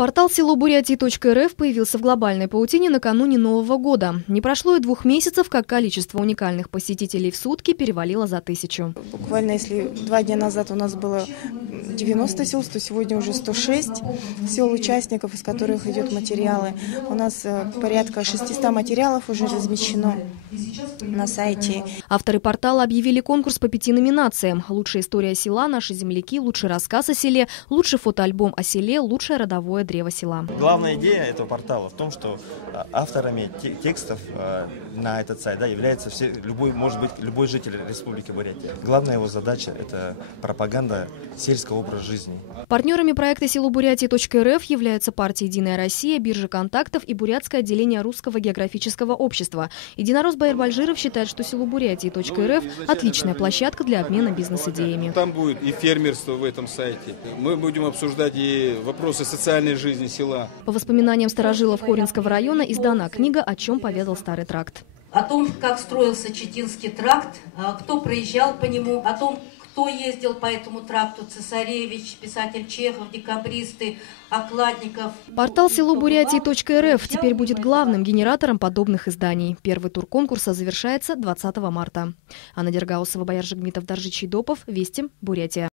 Портал селобурятии.рф появился в глобальной паутине накануне Нового года. Не прошло и 2 месяцев, как количество уникальных посетителей в сутки перевалило за 1000. Буквально, если 2 дня назад у нас было 90 сел, то сегодня уже 106 сел участников, из которых идут материалы. У нас порядка 600 материалов уже размещено на сайте. Авторы портала объявили конкурс по 5 номинациям: лучшая история села, наши земляки, лучший рассказ о селе, лучший фотоальбом о селе, лучшее родовое древо села. Главная идея этого портала в том, что авторами текстов на этот сайт является может быть любой житель Республики Бурятия. Главная его задача – это пропаганда сельского образа жизни. Партнерами проекта селобурятии.рф являются партия «Единая Россия», биржа контактов и бурятское отделение Русского географического общества. Единорос Баир Бальжиров считает, что селобурятии.рф – отличная площадка для обмена бизнес-идеями. Там будет и фермерство в этом сайте. Мы будем обсуждать и вопросы социальной жизни села. По воспоминаниям старожилов Хоринского района издана книга «О чем поведал старый тракт». О том, как строился Читинский тракт, кто проезжал по нему, о том, кто ездил по этому тракту: цесаревич, писатель Чехов, декабристы, Окладников. Портал селобурятии.рф теперь будет главным генератором подобных изданий. Первый тур конкурса завершается 20 марта. Анна Дергаусова, Баяр Жигмитов, Даржи Чайдопов, Вести, Бурятия.